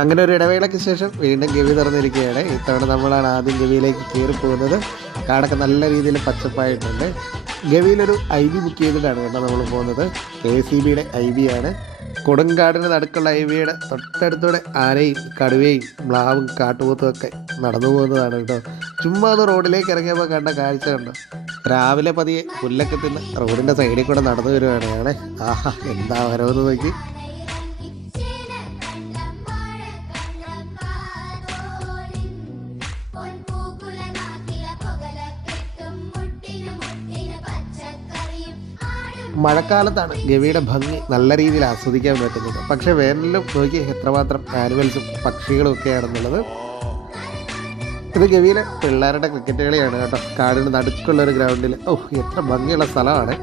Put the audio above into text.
അങ്ങനെ ഒരു ഇടവേളയ്ക്ക് ശേഷം വീണ്ടും ഗവി തുറന്നിരിക്കുകയാണ്. ഇത്തവണ നമ്മളാണ് ആദ്യം ഗവിയിലേക്ക് കയറി പോകുന്നത്. കാടൊക്കെ നല്ല രീതിയിൽ പച്ചപ്പായിട്ടുണ്ട്. ഗവിയിലൊരു ഐ വി ബുക്ക് ചെയ്തിട്ടാണ് കേട്ടോ നമ്മൾ പോകുന്നത്. KCBയുടെ IB ആണ്. കൊടുങ്കാടിന് നടുക്കുള്ള IBയുടെ തൊട്ടടുത്തൂടെ ആനയും കടുവയും മ്ലാവും കാട്ടുപോത്തും ഒക്കെ നടന്നു പോകുന്നതാണ് കേട്ടോ. ചുമ്മാ ഒന്ന് റോഡിലേക്ക് ഇറങ്ങിയപ്പോൾ കണ്ട കാഴ്ച കണ്ടോ. രാവിലെ പതിയെ പുല്ലൊക്കെ തിന്ന് റോഡിൻ്റെ സൈഡിൽ കൂടെ നടന്നു വരുവാണ്. ആഹാ, എന്താ വരവെന്ന് നോക്കി. മഴക്കാലത്താണ് ഗവിയുടെ ഭംഗി നല്ല രീതിയിൽ ആസ്വദിക്കാൻ പറ്റുന്നത്. പക്ഷേ വേനലിലും നോക്കി എത്രമാത്രം ആനിമൽസും പക്ഷികളും ഒക്കെയാണെന്നുള്ളത്. ഇത് ഗവിയിലെ പിള്ളേരുടെ ക്രിക്കറ്റ് കളിയാണ് കേട്ടോ. കാടിന് നടുക്കുള്ളൊരു ഗ്രൗണ്ടിൽ എത്ര ഭംഗിയുള്ള സ്ഥലമാണ്.